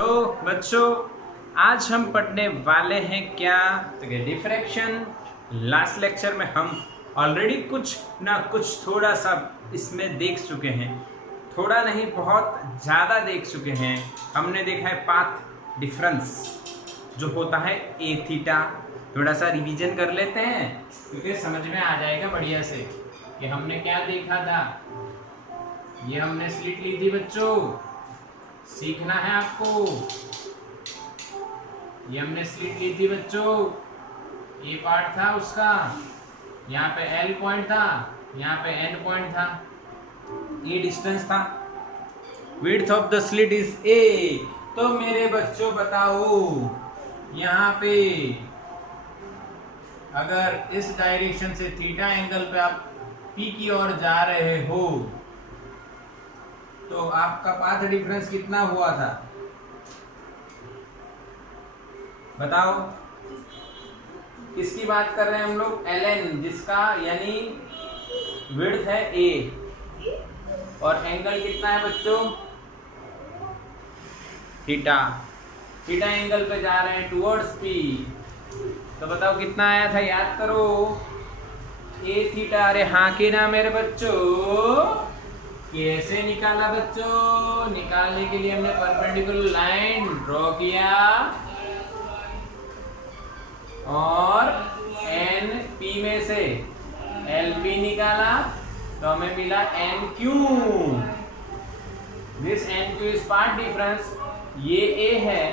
तो बच्चों आज हम पढ़ने वाले हैं क्या, तो डिफ्रैक्शन। लास्ट लेक्चर में हम ऑलरेडी कुछ ना कुछ थोड़ा सा इसमें देख चुके हैं, थोड़ा नहीं बहुत ज़्यादा देख चुके हैं। हमने देखा है पाथ डिफरेंस जो होता है ए थीटा। थोड़ा सा रिवीजन कर लेते हैं क्योंकि समझ में आ जाएगा बढ़िया से कि हमने क्या देखा था। ये हमने स्लिट ली थी बच्चों, सीखना है आपको। ये हमने स्लिट ली थी बच्चों, ये पार्ट था उसका, यहाँ पे L पॉइंट था, यहाँ पे N पॉइंट था, ये डिस्टेंस था। Width of the slit is A। तो मेरे बच्चों बताओ, यहाँ पे अगर इस डायरेक्शन से थीटा एंगल पे आप P की ओर जा रहे हो तो आपका पाथ डिफरेंस कितना हुआ था बताओ। किसकी बात कर रहे हैं हम लोग? ln, जिसका यानी विड्थ है a और एंगल कितना है बच्चों? थीटा। थीटा एंगल पे जा रहे हैं टुवर्ड्स p। तो बताओ कितना आया था, याद करो। a theta. अरे हाँ कि ना मेरे बच्चों? कैसे निकाला बच्चों? निकालने के लिए हमने परपेंडिकुलर लाइन ड्रॉ किया और एन पी में से एल पी निकाला तो हमें मिला n q. This n q is path difference. ये ए है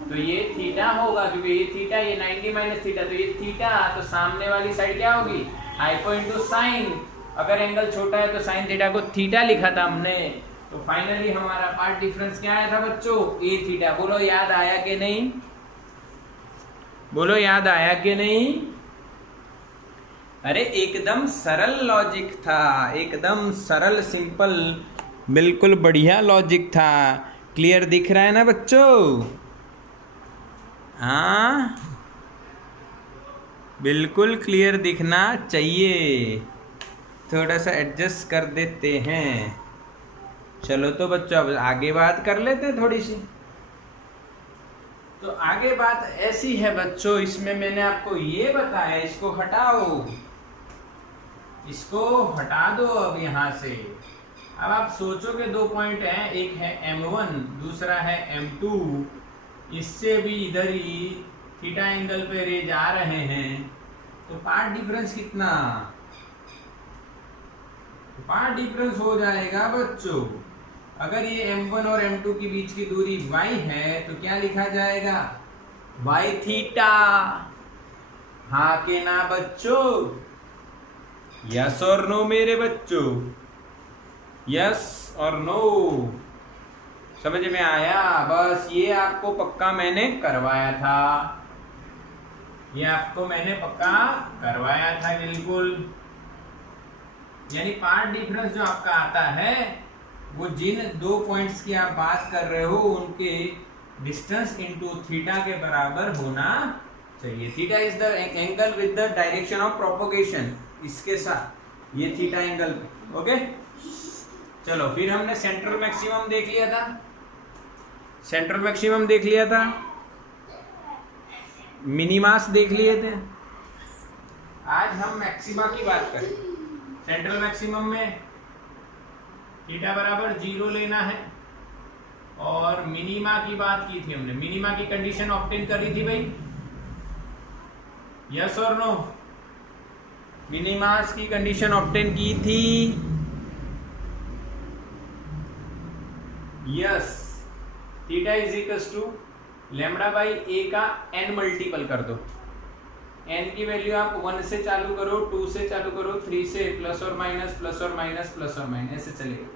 तो ये थीटा होगा क्योंकि ये थीटा, ये 90 माइनस थीटा, तो ये थीटा। तो सामने वाली साइड क्या होगी? Hypo into sine. अगर एंगल छोटा है तो साइन थीटा को थीटा लिखा था हमने। तो फाइनली हमारा पार्ट डिफरेंस क्या आया था बच्चों? ए थीटा। बोलो याद आया कि नहीं? बोलो याद आया कि नहीं? अरे एकदम सरल लॉजिक था, एकदम सरल सिंपल, बिल्कुल बढ़िया लॉजिक था। क्लियर दिख रहा है ना बच्चों? हाँ, बिल्कुल क्लियर दिखना चाहिए। थोड़ा सा एडजस्ट कर देते हैं। चलो तो बच्चों अब आगे बात कर लेते हैं थोड़ी सी। तो आगे बात ऐसी है बच्चों, इसमें मैंने आपको ये बताया, इसको हटाओ, इसको हटा दो अब यहाँ से। अब आप सोचो कि दो पॉइंट हैं, एक है M1 दूसरा है M2। इससे भी इधर ही थीटा एंगल पे रे जा रहे हैं तो पार्ट डिफरेंस कितना? पार्ट डिफरेंस हो जाएगा बच्चों, अगर ये M1 और M2 के बीच की दूरी y है तो क्या लिखा जाएगा? y theta. हाँ के ना बच्चों? यस और नो मेरे बच्चों? यस और नो? समझ में आया? बस ये आपको पक्का मैंने करवाया था, ये आपको मैंने पक्का करवाया था बिल्कुल। यानी पार्ट डिफरेंस जो आपका आता है वो जिन दो पॉइंट्स की आप बात कर रहे हो उनके डिस्टेंस इनटू थीटा के बराबर होना चाहिए। Theta is the angle with the direction of propagation, इसके साथ ये थीटा एंगल। ओके, चलो फिर हमने सेंट्रल मैक्सिमम देख लिया था, सेंट्रल मैक्सिमम देख लिया था, मिनिमास देख लिए थे। आज हम मैक्सिमा की बात करें। सेंट्रल मैक्सिमम में थीटा बराबर 0 लेना है और मिनिमा की बात की थी हमने, मिनिमा की कंडीशन ऑब्टेन करी थी भाई। यस और नो? मिनिमास की कंडीशन ऑब्टेन की थी। Yes. Theta is equals to lambda by a का n मल्टीपल कर दो। n की वैल्यू आप 1 से चालू करो, 2 से चालू करो, 3 से, प्लस और माइनस प्लस और माइनस प्लस और माइनस, ऐसे चलेगा।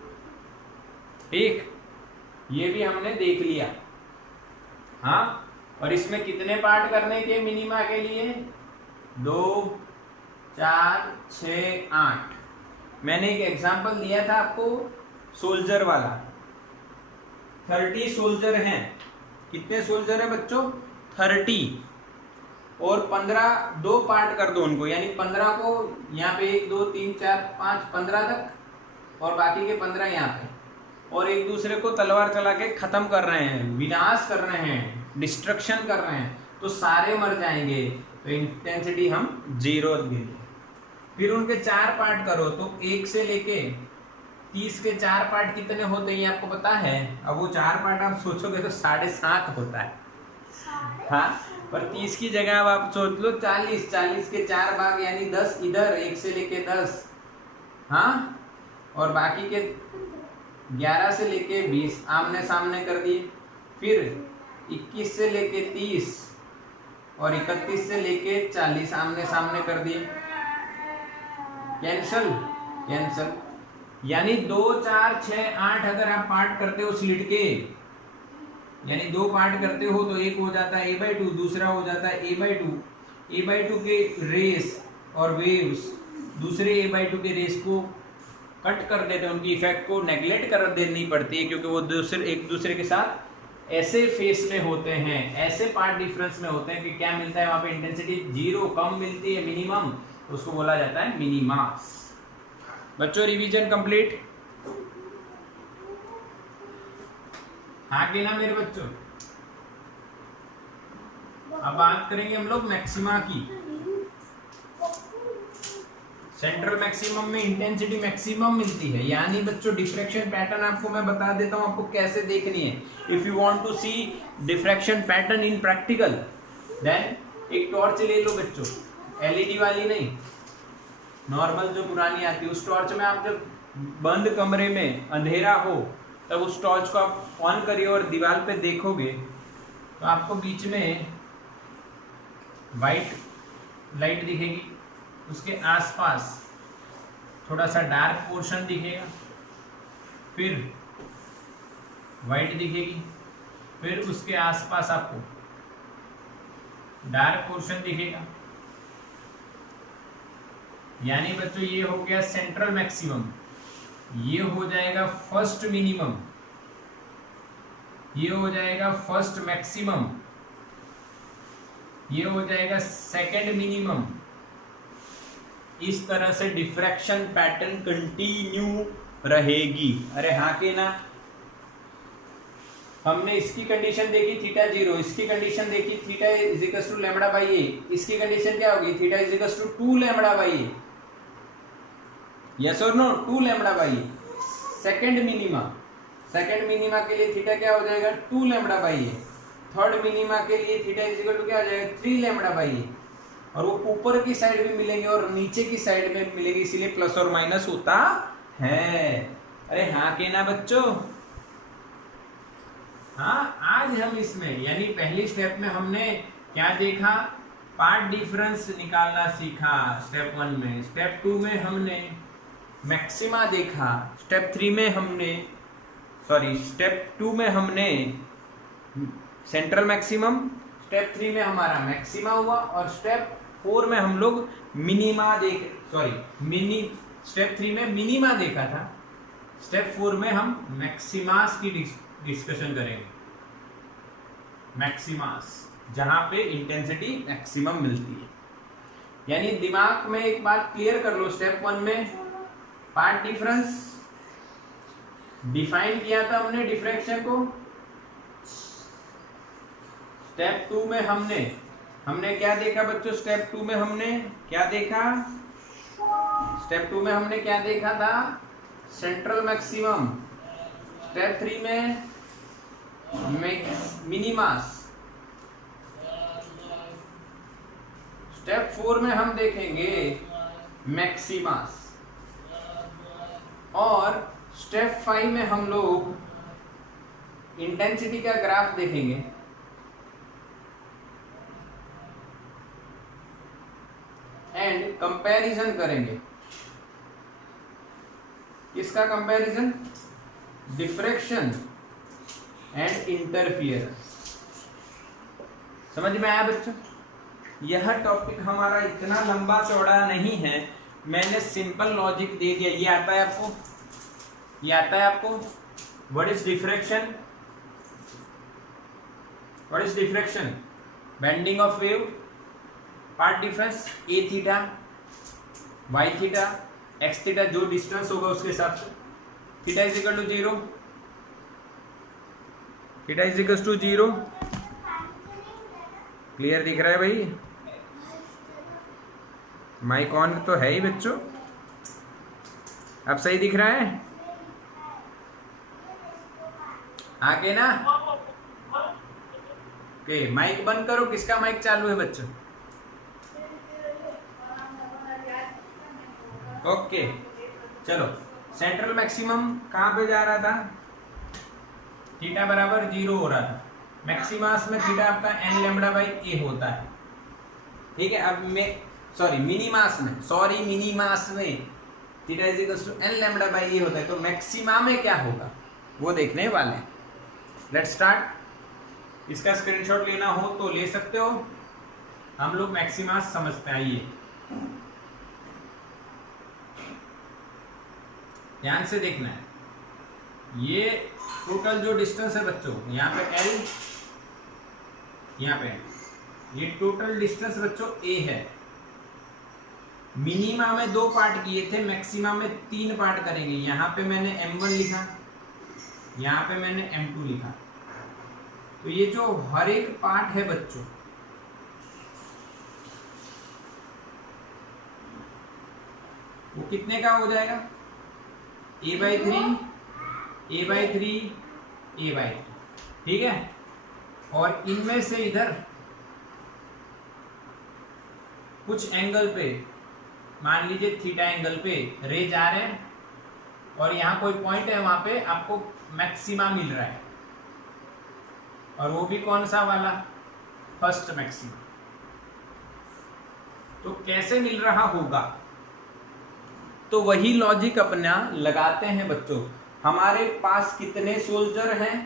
ठीक, ये भी हमने देख लिया। हाँ, और इसमें कितने पार्ट करने के मिनिमा के लिए? 2, 4, 6, 8। मैंने एक एग्जांपल दिया था आपको सोल्जर वाला। 30 सोल्जर हैं। कितने सोल्जर हैं बच्चों? 30। और 15 दो पार्ट कर दो उनको, यानी 15 को यहाँ पे 1 2 3 4 5 15 तक और बाकी के 15 यहाँ पे। और एक दूसरे को तलवार चला के खत्म कर रहे हैं, विनाश कर रहे हैं, डिस्ट्रक्शन कर रहे हैं, तो सारे मर जाएंगे, तो इंटेंसिटी हम 0 देंगे। फिर उनके 4 पार्ट करो तो 1 से लेके 30 के 4 पार्ट कितने होते हैं आपको पता है? अब वो 4 पार्ट आप सोचोगे तो 7.5 होता है, हाँ, पर 30 की जगह अब आप सोच लो 40, 40 के 4 भाग यानी 10 इधर, 1 से लेके 10, हाँ, और बाकी के 11 से लेके 20 आमने सामने कर दिए। फिर 21 से लेके 30 और 31 से लेके 40 आमने सामने कर दिए। कैंसल, कैंसल, यानी 2, 4, 6, 8 अगर आप पार्ट करते हो स्लिट के, यानी 2 पार्ट करते हो तो एक हो जाता है a/2, दूसरा हो जाता है a/2। a/2 के रेस और वेव्स दूसरे a/2 के रेस को कट कर देते हैं, उनकी इफेक्ट को नेग्लेक्ट कर देनी पड़ती है, क्योंकि वो एक दूसरे के साथ ऐसे फेस में होते हैं, ऐसे पार्ट डिफरेंस में होते हैं कि क्या मिलता है वहां पे इंटेंसिटी 0 कम मिलती है, मिनिमम, तो उसको बोला जाता है मिनिमास। बच्चों रिवीजन कंप्लीट, हाँ कि ना मेरे बच्चों? अब बात करेंगे हम लोग मैक्सिमा की। सेंट्रल मैक्सिमम में इंटेंसिटी मैक्सिमम मिलती है, यानी बच्चों डिफ्रैक्शन पैटर्न आपको मैं बता देता हूं आपको कैसे देखनी है। If you want to see diffraction pattern in practical, then एक टॉर्च ले लो बच्चों, एलईडी वाली नहीं, नॉर्मल जो पुरानी आती है, उस टॉर्च में आप जब बंद कमरे में अंधेरा हो तब उस टॉर्च को आप ऑन करिए और दीवार पे देखोगे तो आपको बीच में वाइट लाइट दिखेगी, उसके आसपास थोड़ा सा डार्क पोर्शन दिखेगा, फिर वाइट दिखेगी, फिर उसके आसपास आपको डार्क पोर्शन दिखेगा। यानी बच्चों ये हो गया सेंट्रल मैक्सिमम, ये हो जाएगा फर्स्ट मिनिमम, ये हो जाएगा फर्स्ट मैक्सिमम, ये हो जाएगा सेकंड मिनिमम। इस तरह से डिफ्रैक्शन पैटर्न कंटिन्यू रहेगी। अरे हाँ के ना? हमने इसकी कंडीशन देखी थीटा 0, इसकी कंडीशन देखी theta is equal to lambda by a, इसकी कंडीशन क्या होगी? Theta is equal to 2 lambda by a, yes और no? 2 lambda by a. Second minima, second minima के लिए थीटा क्या हो जाएगा? 2 lambda by a. Third minima के लिए थीटा इज इक्वल टू क्या हो जाएगा? 3 लैम्बडा बाई ए। और वो ऊपर की साइड भी मिलेंगे और नीचे की साइड में मिलेगी, इसीलिए प्लस और माइनस होता है। अरे हाँ के ना बच्चों? हाँ, आज हम इसमें यानी पहली स्टेप में हमने क्या देखा? पार्ट डिफरेंस निकालना सीखा स्टेप 1 में। स्टेप 2 में हमने मैक्सिमा देखा। स्टेप 2 में हमने सेंट्रल मैक्सिमम। स्टेप 3 में हमारा मैक्सिमा हुआ और स्टेप 4 में हम लोग स्टेप 3 में मिनिमा देखा था। स्टेप 4 में हम मैक्सिमास की डिस्कशन करेंगे। मैक्सिमास, जहां पे इंटेंसिटी मैक्सिमम मिलती है। यानी दिमाग में एक बात क्लियर कर लो, स्टेप 1 में पार्ट डिफरेंस डिफाइन किया था हमने डिफ्रैक्शन को। स्टेप 2 में हमने क्या देखा बच्चों? स्टेप 2 में हमने क्या देखा? स्टेप 2 में हमने क्या देखा था? Central maximum. स्टेप 3 में मिनिमास। स्टेप 4 में हम देखेंगे मैक्सिमास। और स्टेप 5 में हम लोग इंटेंसिटी का ग्राफ देखेंगे। एंड कंपैरिजन करेंगे। किसका कंपैरिजन? Diffraction and interference. समझ में आया बच्चों? यह टॉपिक हमारा इतना लंबा चौड़ा नहीं है, मैंने सिंपल लॉजिक दे दिया। ये आता है आपको? ये आता है आपको? What is diffraction? What is diffraction? Bending of wave, path difference a theta, y theta, x theta, जो डिस्टेंस होगा उसके हिसाब से। Theta is equal to 0, theta is equal to 0। Clear दिख रहा है भाई? माइक ऑन तो है ही बच्चों। अब सही दिख रहा है? आगे ना? ओके, माइक बंद करो। किसका माइक चालू है बच्चों? ओके, चलो। सेंट्रल मैक्सिमम कहां पे जा रहा था? थीटा बराबर 0 हो रहा था। मैक्सिमास में थीटा आपका n लैम्बडा बाई a होता है, ठीक है। अब मैं मिनीमास में theta is equal to n lambda by a होता है। तो मैक्सिमा में क्या होगा वो देखने वाले हैं। Let's start. इसका स्क्रीनशॉट लेना हो तो ले सकते हो। हम लोग मैक्सिमास समझते हैं। आइए ध्यान से देखना है। ये टोटल जो डिस्टेंस है बच्चों, यहाँ पे L, यहाँ पे ये टोटल डिस्टेंस बच्चों A है। मिनिमा में 2 पार्ट किए थे, मैक्सिमा में 3 पार्ट करेंगे। यहाँ पे मैंने M1 लिखा, यहाँ पे मैंने M2 लिखा। तो ये जो हर एक पार्ट है बच्चों, वो कितने का हो जाएगा? a/3 a/3 a/3, ठीक है। और इनमें से इधर कुछ एंगल पे, मान लीजिए थीटा एंगल पे रे जा रहे हैं, और यहाँ कोई पॉइंट है, वहां पे आपको मैक्सिमा मिल रहा है। और वो भी कौन सा वाला? First maxima. तो कैसे मिल रहा होगा? तो वही लॉजिक अपना लगाते हैं बच्चों। हमारे पास कितने सोल्जर हैं?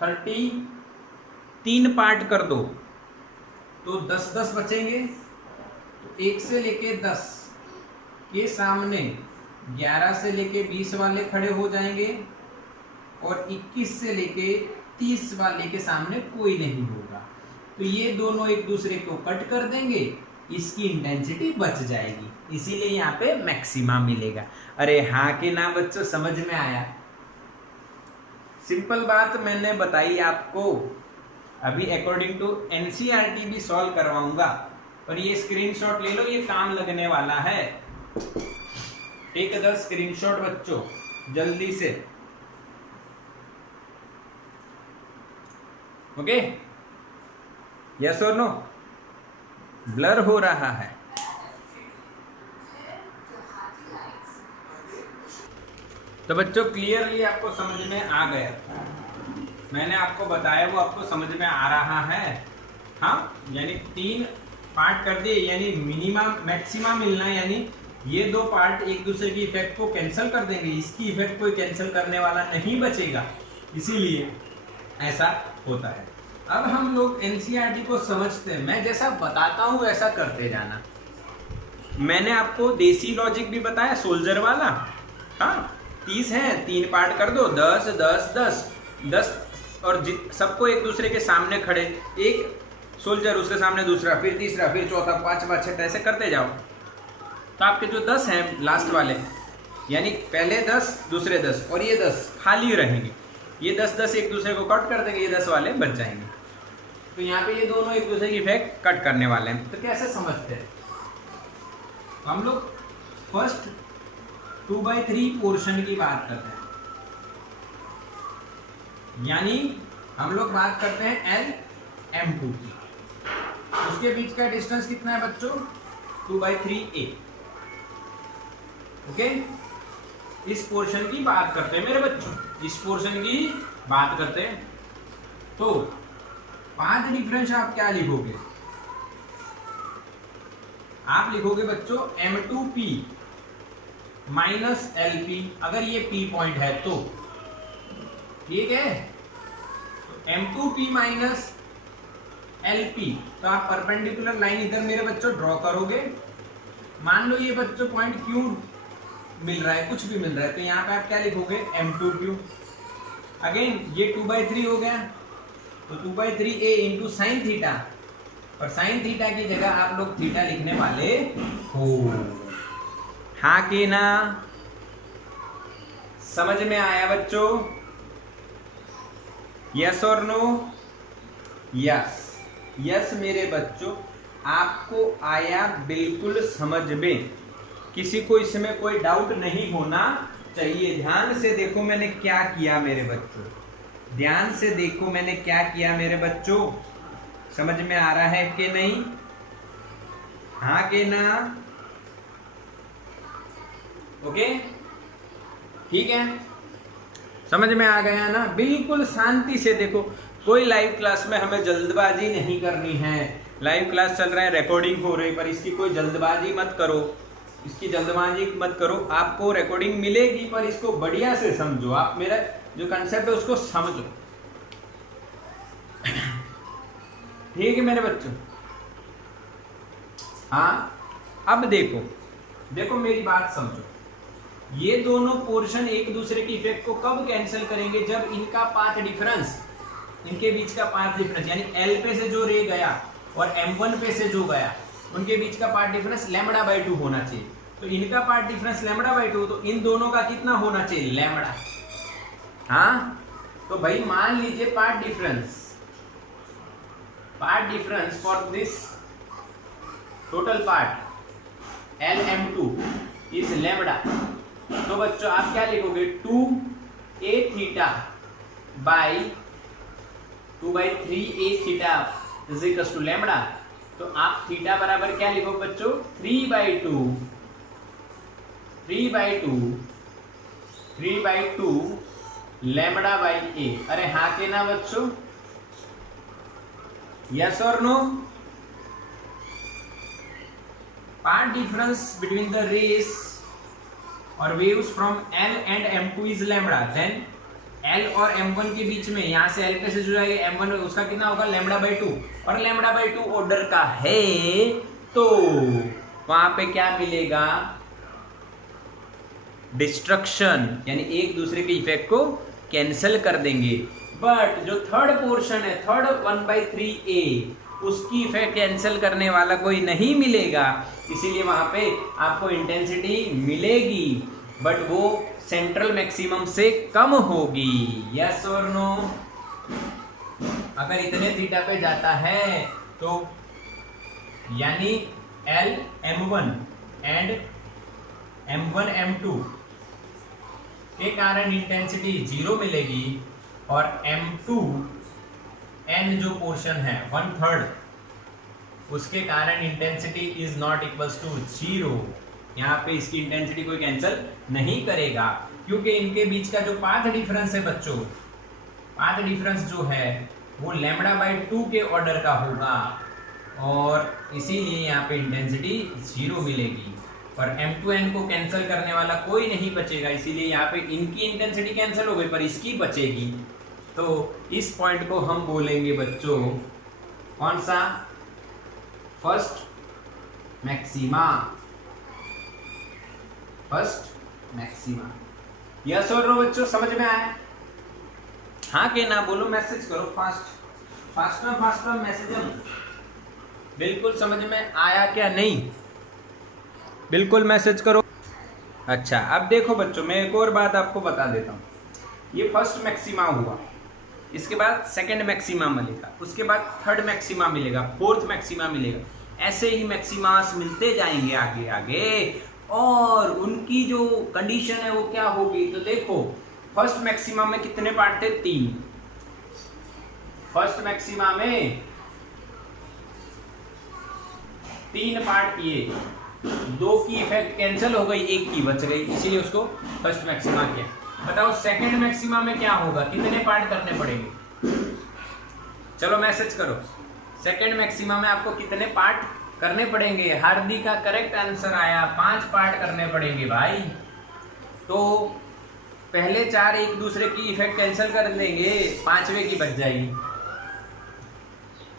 30, 3 पार्ट कर दो तो 10-10 बचेंगे। तो 1 से लेके 10 के सामने 11 से लेके 20 वाले खड़े हो जाएंगे, और 21 से लेके 30 वाले के सामने कोई नहीं होगा। तो ये दोनों एक दूसरे को कट कर देंगे, इसकी इंटेंसिटी बच जाएगी, इसीलिए यहाँ पे मैक्सिमा मिलेगा। अरे हाँ कि ना बच्चों, समझ में आया? सिंपल बात मैंने बताई आपको। अभी अकॉर्डिंग टू एनसीईआरटी भी सॉल्व करवाऊंगा, और ये स्क्रीनशॉट ले लो, ये काम लगने वाला है। टेक द स्क्रीनशॉट बच्चों जल्दी से। ओके, यस और नो? ब्लर हो रहा है। तो बच्चों क्लियरली आपको समझ में आ गया? मैंने आपको बताया वो आपको समझ में आ रहा है? हाँ, यानी 3 पार्ट कर दिए, यानी मिनिमा मैक्सिमा मिलना, यानी ये 2 पार्ट एक दूसरे की इफेक्ट को कैंसिल कर देंगे, इसकी इफेक्ट कोई कैंसिल करने वाला नहीं बचेगा, इसीलिए ऐसा होता है। अब हम लोग एनसीईआरटी को समझते हैं। मैं जैसा बताता हूं वैसा करते जाना। मैंने आपको देसी लॉजिक भी बताया, सोल्जर वाला। हाँ, 30 है, 3 पार्ट कर दो, 10 10 10 10, और सबको एक दूसरे के सामने खड़े, एक सोल्जर उसके सामने दूसरा, फिर तीसरा, फिर चौथा, पांचवा, छठा, ऐसे करते जाओ। तो आपके जो 10 हैं लास्ट वाले, यानी पहले 10 दूसरे 10 और ये 10 खाली रहेंगे। ये 10 एक दूसरे को कट कर देंगे, ये 10 वाले बच जाएंगे। तो यहाँ पे ये दोनों एक दूसरे की इफेक्ट कट करने वाले हैं। तो कैसे समझते हैं? हम लोग फर्स्ट 2/3 पोर्शन की बात करते हैं, यानी हम लोग बात करते हैं LM2 की। उसके बीच का डिस्टेंस कितना है बच्चों? 2/3a। ओके, इस पोर्शन की बात करते हैं मेरे बच्चों, इस पोर्शन की बात करते हैं। तो पाथ डिफरेंस आप क्या लिखोगे? आप लिखोगे बच्चों M2P माइनस LP, अगर ये P पॉइंट है तो, ठीक है। तो M2P माइनस LP, तो आप परपेंडिकुलर लाइन इधर मेरे बच्चों ड्रॉ करोगे। मान लो ये बच्चों पॉइंट Q मिल रहा है, कुछ भी मिल रहा है, तो यहाँ पे आप क्या लिखोगे? M2Q। अगेन ये 2/3 हो गया, तो 2/3a इंटू साइन थीटा, और साइन थीटा की जगह आप लोग थीटा लिखने वाले हो। हाँ कि ना? समझ में आया बच्चों? यस और नो? यस। यस मेरे बच्चों, आपको आया बिल्कुल समझ में, किसी को इसमें कोई डाउट नहीं होना चाहिए। ध्यान से देखो मैंने क्या किया मेरे बच्चों, ध्यान से देखो मैंने क्या किया मेरे बच्चों, समझ में आ रहा है कि नहीं? हाँ कि ना? ओके, ठीक है, समझ में आ गया ना? बिल्कुल शांति से देखो, कोई लाइव क्लास में हमें जल्दबाजी नहीं करनी है। लाइव क्लास चल रहा है, रिकॉर्डिंग हो रही, पर इसकी कोई जल्दबाजी मत करो, इसकी जल्दबाजी मत करो। आपको रिकॉर्डिंग मिलेगी पर इसको बढ़िया से समझो, आप मेरा जो कंसेप्ट है उसको समझो। ठीक है मेरे बच्चों? हाँ, अब देखो, देखो मेरी बात समझो, ये दोनों पोर्शन एक दूसरे की इफेक्ट को कब कैंसिल करेंगे? जब इनका पाथ डिफरेंस, इनके बीच का पाथ डिफरेंस, यानी L पे से जो रे गया और M1 पे से जो गया, उनके बीच का पाथ डिफरेंस लैम्बडा बाई 2 होना चाहिए। तो इनका पाथ डिफरेंस लैम्बडा बाई 2, तो इन दोनों का कितना होना चाहिए? लैम्बडा। हाँ, तो भाई मान लीजिए path difference for this total path LM2 is lambda. तो बच्चों आप क्या लिखोगे? 2a theta by 2/3a theta is equal to lambda. तो आप थीटा बराबर क्या लिखो बच्चों? 3/2 लैम्बडा बाई a। अरे हाँ के ना बच्चों? यस और no? Path difference between the rays और waves from L and M2 is lambda. Then L और M1 के बीच में, यहां से L पे से जो जाएगा M1 उसका कितना होगा? Lambda by 2। और लैम्बडा बाई 2 ऑर्डर का है, तो वहां पे क्या मिलेगा? डिस्ट्रक्शन, यानी एक दूसरे के इफेक्ट को कैंसिल कर देंगे। बट जो थर्ड पोर्शन है, थर्ड 1/3a, उसकी इफेक्ट कैंसिल करने वाला कोई नहीं मिलेगा, इसीलिए वहां पे आपको इंटेंसिटी मिलेगी, बट वो सेंट्रल मैक्सिमम से कम होगी। यस और नो? अगर इतने थीटा पे जाता है तो यानी L M1 and M1 M2 के कारण इंटेंसिटी 0 मिलेगी, और M2 N जो पोर्शन है 1/3, उसके कारण intensity is not equals to 0। यहाँ पे इसकी इंटेंसिटी कोई कैंसिल नहीं करेगा, क्योंकि इनके बीच का जो पाथ डिफरेंस है बच्चों, पाथ डिफरेंस जो है वो लैम्बडा बाई 2 के ऑर्डर का होगा, और इसीलिए यहाँ पे इंटेंसिटी 0 मिलेगी। पर M2N को कैंसिल करने वाला कोई नहीं बचेगा, इसीलिए यहाँ पे इनकी इंटेंसिटी कैंसिल हो गई पर इसकी बचेगी। तो इस पॉइंट को हम बोलेंगे बच्चों कौन सा? First maxima. First maxima. Yes और नो बच्चों? समझ में आया? हाँ के ना बोलो, मैसेज करो फास्टर मैसेज। बिल्कुल समझ में आया क्या? नहीं, बिल्कुल मैसेज करो। अच्छा, अब देखो बच्चों, मैं एक और बात आपको बता देता हूँ। ये फर्स्ट मैक्सिमा हुआ, इसके बाद सेकंड मैक्सिमा मिलेगा, उसके बाद थर्ड मैक्सिमा मिलेगा, फोर्थ मैक्सिमा मिलेगा, ऐसे ही मैक्सिमास मिलते जाएंगे आगे आगे, और उनकी जो कंडीशन है वो क्या होगी? तो देखो, फर्स्ट मैक्सिमा में कितने पार्ट थे? 3। फर्स्ट मैक्सिमा में 3 पार्ट किए, 2 की इफेक्ट कैंसिल हो गई, 1 की बच गई, इसीलिए उसको फर्स्ट मैक्सिमा किया। बताओ सेकंड मैक्सिमा में क्या होगा? कितने पार्ट करने पड़ेंगे? चलो मैसेज करो, सेकंड मैक्सिमा में आपको कितने पार्ट करने पड़ेंगे? हार्दिक का करेक्ट आंसर आया, 5 पार्ट करने पड़ेंगे भाई। तो पहले 4 एक दूसरे की इफेक्ट कैंसिल कर देंगे, 5वें की बच जाएगी।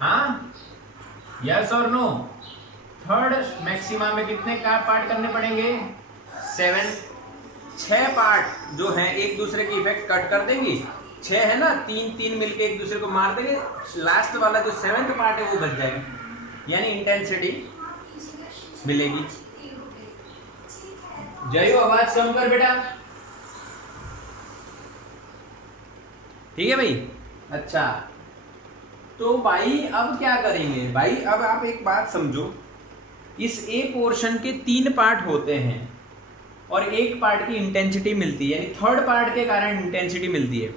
हाँ, यस और नो? थर्ड मैक्सिमा में कितने का पार्ट करने पड़ेंगे? 7। 6 पार्ट जो हैं एक दूसरे की इफेक्ट कट कर देंगी, 6 है ना, 3 मिलके एक दूसरे को मार देंगे, लास्ट वाला जो 7th पार्ट है वो बच जाएगी, यानी इंटेंसिटी मिलेगी। जय हो, आवाज कम कर बेटा। ठीक है भाई, अच्छा, तो भाई अब क्या करेंगे भाई, अब आप एक बात समझो, इस ए पोर्शन के 3 पार्ट होते हैं और एक पार्ट की इंटेंसिटी मिलती है, यानी थर्ड पार्ट के कारण इंटेंसिटी मिलती है।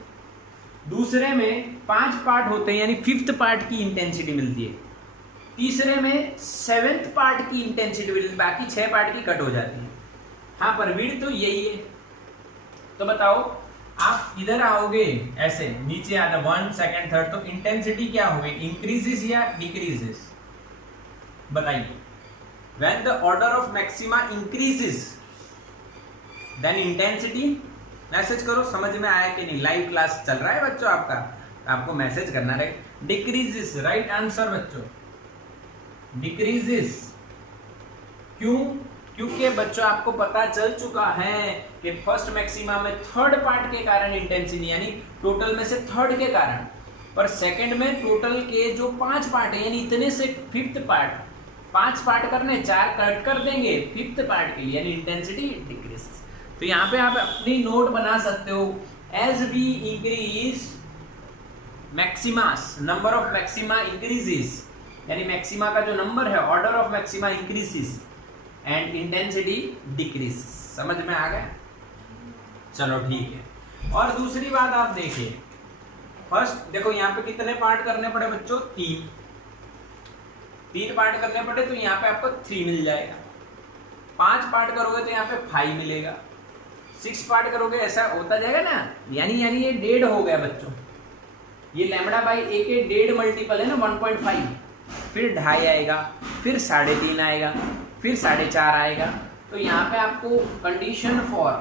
दूसरे में 5 पार्ट होते हैं, यानी 5th पार्ट की इंटेंसिटी मिलती है। तीसरे में 7th पार्ट की इंटेंसिटी मिलती है, बाकी 6 पार्ट की कट हो जाती है। हाँ, पर विड्थ तो यही है। तो बताओ, आप इधर आओगे ऐसे नीचे आना 1 2 3, तो इंटेंसिटी क्या होगी, इंक्रीजेस या डिक्रीजेस, बताइए। When the order of maxima increases then intensity, message करो समझ में आया कि नहीं, लाइव क्लास चल रहा है बच्चों आपका, आपको मैसेज करना रहे। डिक्रीजेस, राइट आंसर बच्चों, डिक्रीजेस। क्यों? क्योंकि बच्चों आपको पता चल चुका है कि फर्स्ट मैक्सिमा में थर्ड पार्ट के कारण इंटेंसिटी, यानी टोटल में से थर्ड के कारण, पर सेकंड में टोटल के जो 5 पार्ट है, यानी इतने से 5th पार्ट, 5 पार्ट करने 4 कट कर देंगे 5th पार्ट के लिए, यानी इंटेंसिटी डिक्रीज। तो यहाँ पे आप अपनी नोट बना सकते हो, as we increase maximas, number of maxima increases, यानी मैक्सिमा का जो नंबर है, order of maxima increases and intensity decrease. समझ में आ गया? चलो ठीक है। और दूसरी बात आप देखिए, फर्स्ट देखो यहाँ पे कितने पार्ट करने पड़े बच्चों, 3 पार्ट करने पड़े, तो यहाँ पे आपको 3 मिल जाएगा। 5 पार्ट करोगे तो यहाँ पे 5 मिलेगा। 6 पार्ट करोगे, ऐसा होता जाएगा ना, यानी ये 1.5 हो गया बच्चों। ये लैम्बडा बाई ए के 1.5 मल्टीपल है ना 1.5, फिर 2.5 आएगा, फिर 3.5 आएगा, फिर 4.5 आएगा। तो यहाँ पे आपको कंडीशन फॉर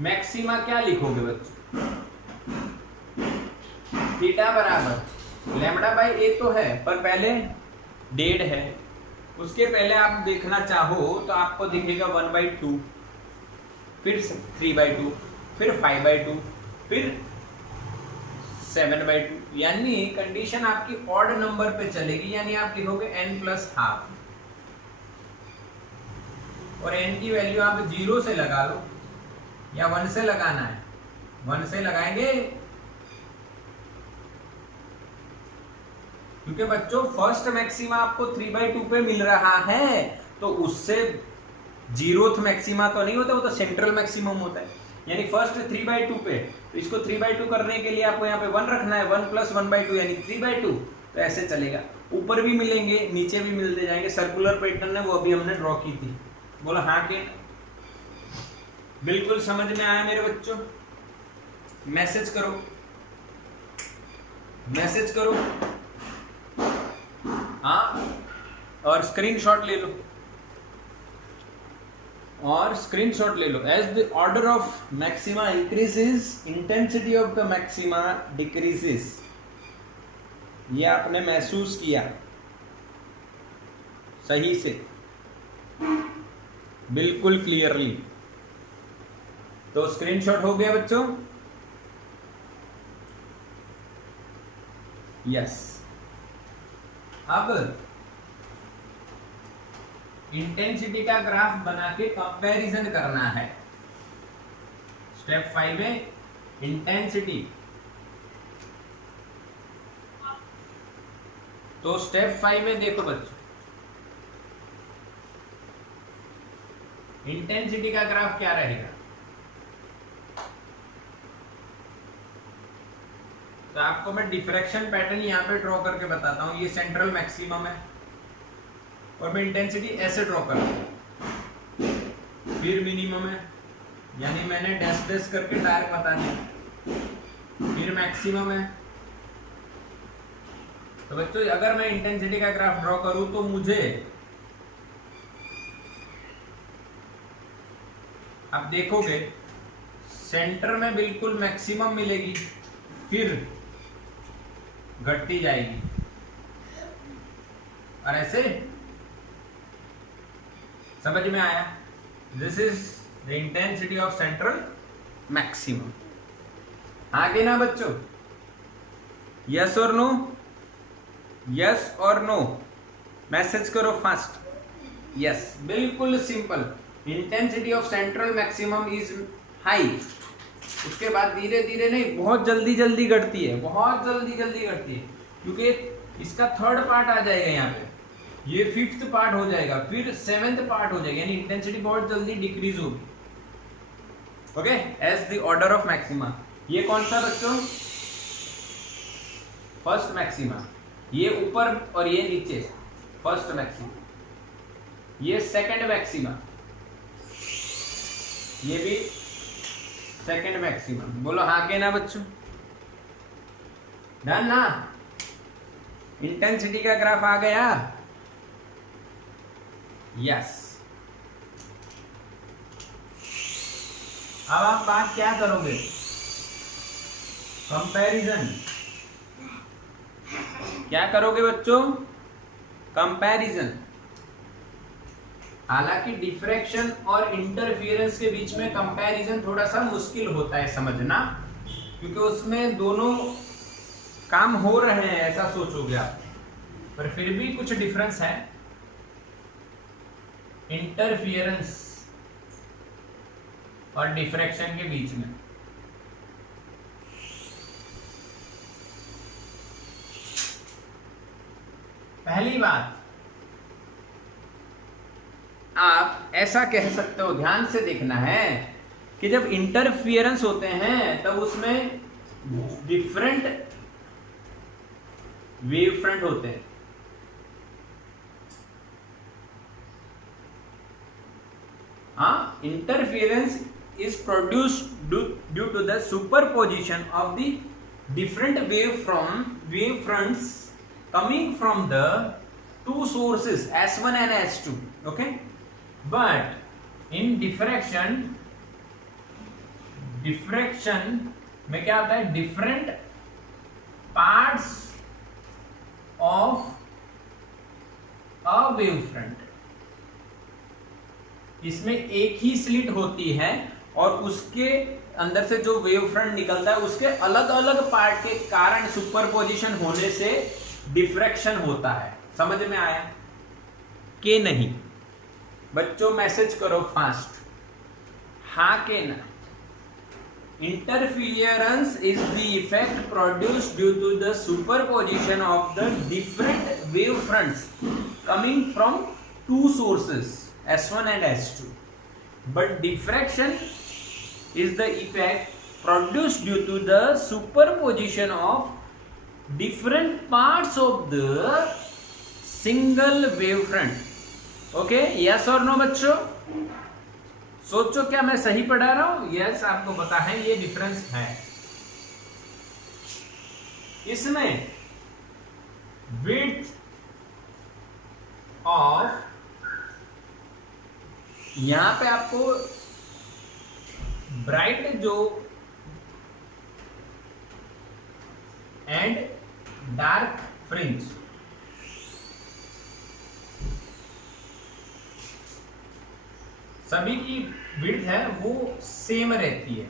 मैक्सिमा क्या लिखोगे बच्चों, थीटा बराबर लैम्बडा बाई ए तो है, पर पहले 1.5 है, उसके पहले आप देखना चाहो तो आपको दिखेगा 1/2, फिर 3/2, फिर 5/2, फिर 7/2, यानी कंडीशन आपकी ऑड नंबर पे चलेगी, यानी आप लिखोगे n+12, और n की वैल्यू आप 0 से लगा लो या 1 से लगाना है, 1 से लगाएंगे, क्योंकि बच्चों फर्स्ट मैक्सिमा आपको 3/2 पे मिल रहा है, तो उससे 0th मैक्सिमा तो नहीं होता, वो तो सेंट्रल मैक्सिमम होता है। यानी फर्स्ट 3/2 पे, तो इसको 3/2 करने के लिए आपको यहाँ पे 1 रखना है, 1 + 1/2 यानी 3/2, तो ऐसे चलेगा। ऊपर भी मिलेंगे, नीचे भी मिलते जाएंगे, सर्कुलर पैटर्न है, वो अभी हमने ड्रॉ की थी। बोलो हाँ के बिल्कुल समझ में आया मेरे बच्चों? मैसेज करो, मैसेज करो हाँ, और स्क्रीनशॉट ले लो, और स्क्रीनशॉट ले लो। As the order of maxima increases, intensity of the maxima decreases. ये आपने महसूस किया सही से, बिल्कुल क्लियरली। तो स्क्रीनशॉट हो गया बच्चों? यस। अब इंटेंसिटी का ग्राफ बना के कंपैरिजन करना है। स्टेप 5 में इंटेंसिटी, तो स्टेप 5 में देखो बच्चों, इंटेंसिटी का ग्राफ क्या रहेगा। तो आपको मैं डिफ्रैक्शन पैटर्न यहाँ पे ड्रॉ करके बताता हूँ। ये सेंट्रल मैक्सिमम है और मैं इंटेंसिटी ऐसे ड्रॉ करता हूँ, फिर मिनिमम है, यानी मैंने डैश डैश करके डायरेक्ट बता दिया, फिर मैक्सिमम है। तो बच्चों अगर मैं इंटेंसिटी का ग्राफ ड्रॉ करूं तो मुझे आप देखोगे सेंटर में बिल्कुल मैक्सिमम मिलेगी, फिर घटती जाएगी, और ऐसे समझ में आया? This is the intensity of central maximum. आगे ना बच्चों, यस और नो, यस और नो, मैसेज करो फास्ट। यस, बिल्कुल simple. Intensity of central maximum is high, उसके बाद धीरे धीरे नहीं, बहुत जल्दी जल्दी घटती है, बहुत जल्दी जल्दी घटती है, क्योंकि इसका थर्ड पार्ट आ जाएगा यहाँ पे, ये फिफ्थ पार्ट हो जाएगा, फिर सेवेंथ पार्ट हो जाएगा, यानी इंटेंसिटी बहुत जल्दी डिक्रीज होगी। Okay, as the order of maxima. ये कौन सा बच्चों? First maxima. ये ऊपर और ये नीचे, फर्स्ट मैक्सिमा। ये सेकंड मैक्सिमा, ये भी सेकंड मैक्सिमा। बोलो हाँ के ना बच्चों? डन ना? इंटेंसिटी का ग्राफ आ गया? यस। अब आप बात क्या करोगे? कंपैरिजन। क्या करोगे बच्चों? कंपैरिजन। हालांकि डिफ्रैक्शन और इंटरफियरेंस के बीच में कंपैरिजन थोड़ा सा मुश्किल होता है समझना, क्योंकि उसमें दोनों काम हो रहे हैं ऐसा सोचोगे आप, पर फिर भी कुछ डिफरेंस है इंटरफियरेंस और डिफ्रैक्शन के बीच में। पहली बात, आप ऐसा कह सकते हो, ध्यान से देखना है कि जब इंटरफियरेंस होते हैं तब उसमें डिफरेंट वेव फ्रंट होते हैं। हाँ, interference is produced due to the superposition of the different wave fronts coming from the two sources S1 and S2. Okay, but in diffraction में क्या होता है? different parts of a wave front, इसमें एक ही slit होती है और उसके अंदर से जो वेव फ्रंट निकलता है उसके अलग अलग पार्ट के कारण सुपरपोजिशन होने से डिफ्रैक्शन होता है। समझ में आया कि नहीं बच्चों? मैसेज करो फास्ट, हाँ के ना? Interference is the effect produced due to the superposition of the different wave fronts coming from two sources S1 and S2. But diffraction is the effect produced due to the superposition of different parts of the single wavefront. Okay, yes or no बच्चों? सोचो क्या मैं सही पढ़ा रहा हूं? yes, आपको पता है ये डिफरेंस है। इसमें width of, यहां पे आपको ब्राइट जो एंड डार्क फ्रिंज, सभी की विड्थ है वो सेम रहती है।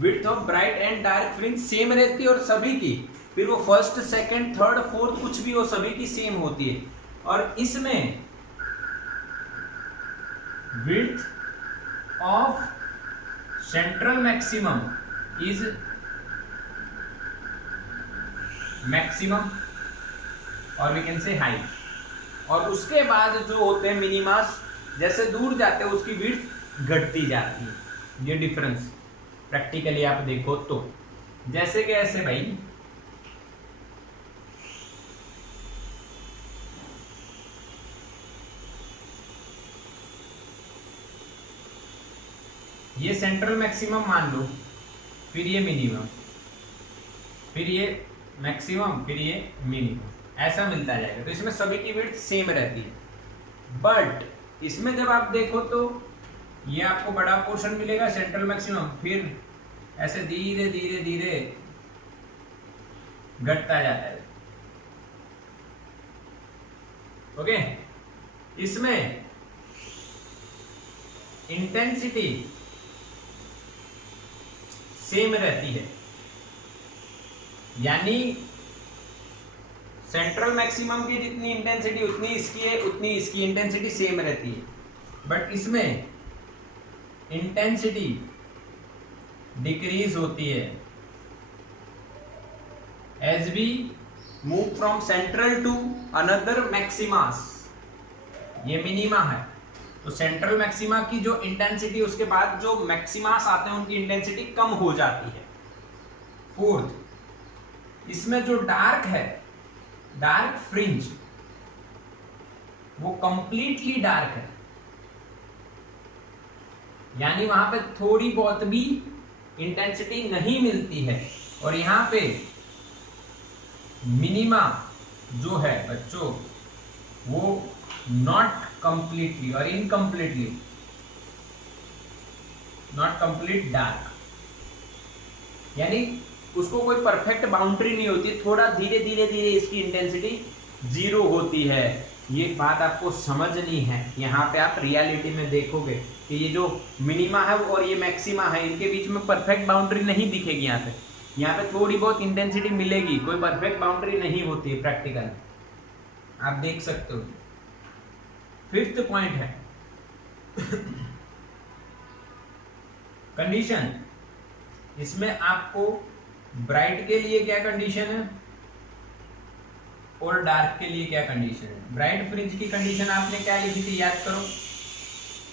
Width of bright and dark fringe same रहती है और सभी की, फिर वो फर्स्ट सेकंड थर्ड फोर्थ कुछ भी हो, सभी की सेम होती है। और इसमें width of central maximum is maximum और we can say height, और उसके बाद जो होते हैं मिनिमास, जैसे दूर जाते हैं उसकी width घटती जाती है। ये डिफरेंस प्रैक्टिकली आप देखो तो, जैसे कि ऐसे भाई, ये सेंट्रल मैक्सिमम मान लो, फिर ये मिनिमम, फिर ये मैक्सिमम, फिर ये मिनिमम, ऐसा मिलता जाएगा। तो इसमें सभी की विड्थ सेम रहती है। बट इसमें जब आप देखो तो ये आपको बड़ा पोर्शन मिलेगा सेंट्रल मैक्सिमम, फिर ऐसे धीरे धीरे धीरे घटता जाता है। ओके, इसमें इंटेंसिटी सेम रहती है, यानी सेंट्रल मैक्सिमम की जितनी इंटेंसिटी उतनी इसकी है, उतनी इसकी इंटेंसिटी सेम रहती है। बट इसमें इंटेंसिटी डिक्रीज होती है as we move from central to another maximas. ये मिनिमा है, तो सेंट्रल मैक्सिमा की जो इंटेंसिटी, उसके बाद जो मैक्सिमास आते हैं उनकी इंटेंसिटी कम हो जाती है। फोर्थ, इसमें जो डार्क है, डार्क फ्रिंज, वो कंप्लीटली डार्क है, यानी वहां पे थोड़ी बहुत भी इंटेंसिटी नहीं मिलती है। और यहां पे मिनिमा जो है बच्चों, वो नॉट कंप्लीटली और इनकम्प्लीटली, नॉट कंप्लीट डार्क, यानी उसको कोई परफेक्ट बाउंड्री नहीं होती, थोड़ा धीरे धीरे धीरे इसकी इंटेंसिटी जीरो होती है। ये बात आपको समझनी है। यहाँ पे आप रियलिटी में देखोगे कि ये जो मिनिमा है और ये मैक्सिमा है, इनके बीच में परफेक्ट बाउंड्री नहीं दिखेगी। यहाँ पे थोड़ी बहुत इंटेंसिटी मिलेगी, कोई परफेक्ट बाउंड्री नहीं होती है प्रैक्टिकल, आप देख सकते हो। फिफ्थ पॉइंट है कंडीशन। इसमें आपको ब्राइट के लिए क्या कंडीशन है और डार्क के लिए क्या कंडीशन है। ब्राइट फ्रिंज की कंडीशन आपने क्या लिखी थी, याद करो,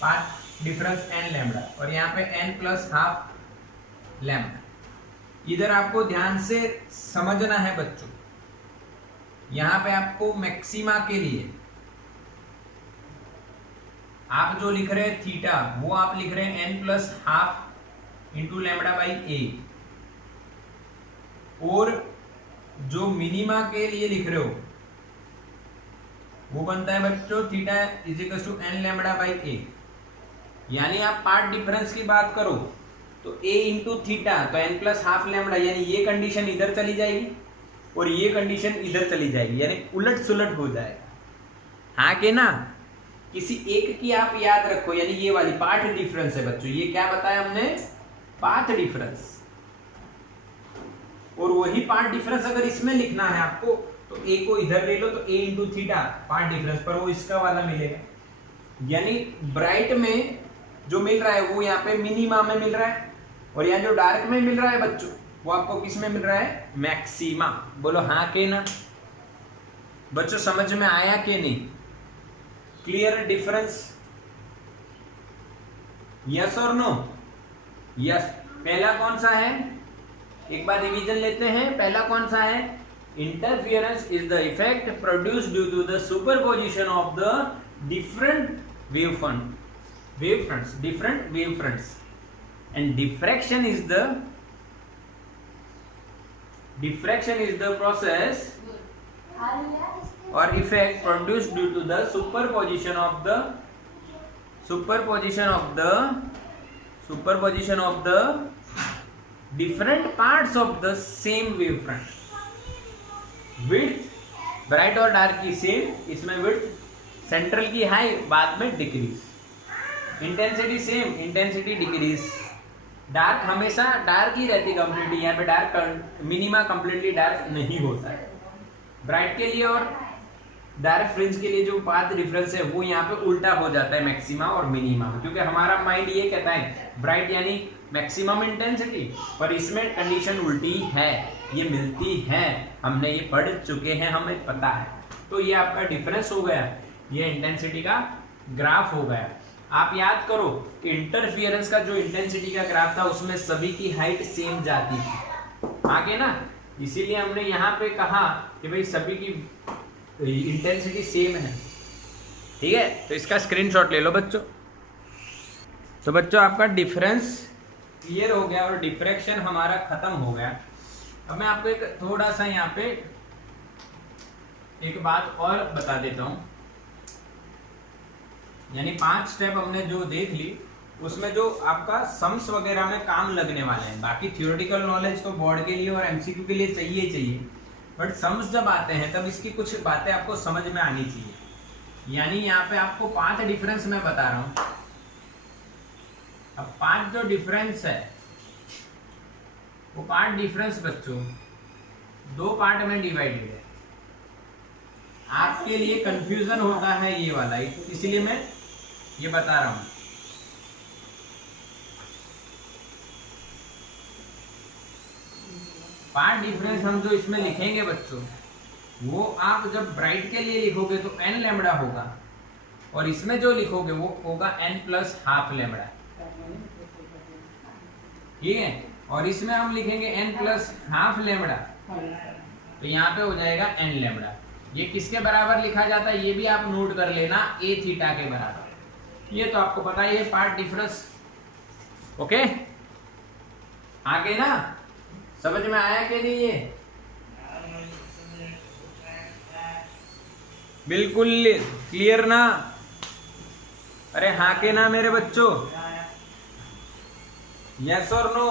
पाथ डिफरेंस n लैम्डा, और यहाँ पे n प्लस हाफ लैम्डा। इधर आपको ध्यान से समझना है बच्चों, यहाँ पे आपको मैक्सिमा के लिए आप जो लिख रहे हैं थीटा, वो आप लिख रहे हैं n plus half into lambda by a, और जो मिनिमा के लिए लिख रहे हो वो बनता है बच्चों theta is equal to n lambda by a. यानी आप पार्ट डिफरेंस की बात करो तो a इंटू थीटा, तो n प्लस हाफ लैम्डा, यानी ये कंडीशन इधर चली जाएगी और ये कंडीशन इधर चली जाएगी, यानी उलट सुलट हो जाएगा। हाँ के ना, किसी एक की आप याद रखो, यानी ये वाली पार्ट डिफरेंस है बच्चों। ये क्या बताया हमने, पाथ डिफरेंस। और वही पार्ट डिफरेंस अगर इसमें लिखना है आपको, तो a को इधर ले लो, तो a into theta path difference, पर वो इसका वाला मिलेगा। यानी ब्राइट में जो मिल रहा है वो यहाँ पे मिनिमा में मिल रहा है, और यहाँ जो डार्क में मिल रहा है बच्चों, वो आपको किस में मिल रहा है, मैक्सिमा। बोलो हाँ के ना बच्चों, समझ में आया के नहीं, क्लियर डिफरेंस, यस और नो। यस, पहला कौन सा है, एक बार रिवीजन लेते हैं। पहला कौन सा है, interference is the effect produced due to the superposition of the different wavefronts, different wavefronts, and diffraction is the process or effect produced due to the superposition of the different parts of the same wavefront. width bright और dark की same, इसमें width central की high, बाद में decrease. Intensity same, intensity decrease. Dark हमेशा dark ही रहती completely, यहाँ पे डार्क मिनिमा कंप्लीटली डार्क नहीं होता है। ब्राइट के लिए और डार्क फ्रिंज के लिए जो पाथ डिफरेंस है वो यहाँ पे उल्टा हो जाता है मैक्सिमा और मिनिमा में, क्योंकि हमारा माइंड ये कहता है ब्राइट यानी मैक्सिमम इंटेंसिटी, पर इसमें कंडीशन उल्टी है, ये मिलती है, हमने ये पढ़ चुके हैं, हमें पता है। तो ये आपका डिफरेंस हो गया, ये इंटेंसिटी का ग्राफ हो गया। आप याद करो कि इंटरफियरेंस का जो इंटेंसिटी का ग्राफ था उसमें सभी की हाइट सेम जाती थी, आगे ना, इसीलिए हमने यहाँ पे कहा कि भाई सभी की इंटेंसिटी सेम है। ठीक है, तो इसका स्क्रीनशॉट ले लो बच्चों। तो बच्चों आपका डिफरेंस क्लियर हो गया और डिफ्रैक्शन हमारा खत्म हो गया। अब मैं आपको एक थोड़ा सा यहाँ पे एक बात और बता देता हूँ, यानी 5 स्टेप हमने जो देख ली उसमें जो आपका सम्स वगैरह में काम लगने वाले हैं। बाकी थ्योरेटिकल नॉलेज तो बोर्ड के लिए और एमसीक्यू के लिए चाहिए, बट सम्स जब आते हैं तब इसकी कुछ बातें आपको समझ में आनी चाहिए। यानी यहाँ पे आपको 5 डिफरेंस मैं बता रहा हूँ। अब 5 जो डिफरेंस है वो 5 डिफरेंस बच्चों 2 पार्ट में डिवाइडेड है। आपके लिए कंफ्यूजन होता है ये वाला, इसलिए मैं ये बता रहा हूं। पार्ट डिफरेंस हम जो इसमें लिखेंगे बच्चों, वो आप जब ब्राइट के लिए लिखोगे तो n लैम्बडा होगा, और इसमें जो लिखोगे वो होगा n प्लस हाफ लैम्बडा, ठीक है। और इसमें हम लिखेंगे n प्लस हाफ लैम्बडा, तो यहाँ पे हो जाएगा n लैम्बडा। ये किसके बराबर लिखा जाता है ये भी आप नोट कर लेना, a थीटा के बराबर। ये तो आपको पता ही है पार्ट डिफरेंस। ओके, आगे ना समझ में आया कि नहीं? ये बिल्कुल क्लियर ना? अरे हाँ के ना मेरे बच्चों, यस और नो?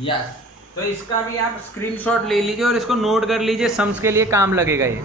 यस। तो इसका भी आप स्क्रीनशॉट ले लीजिए और इसको नोट कर लीजिए, सम्स के लिए काम लगेगा ये।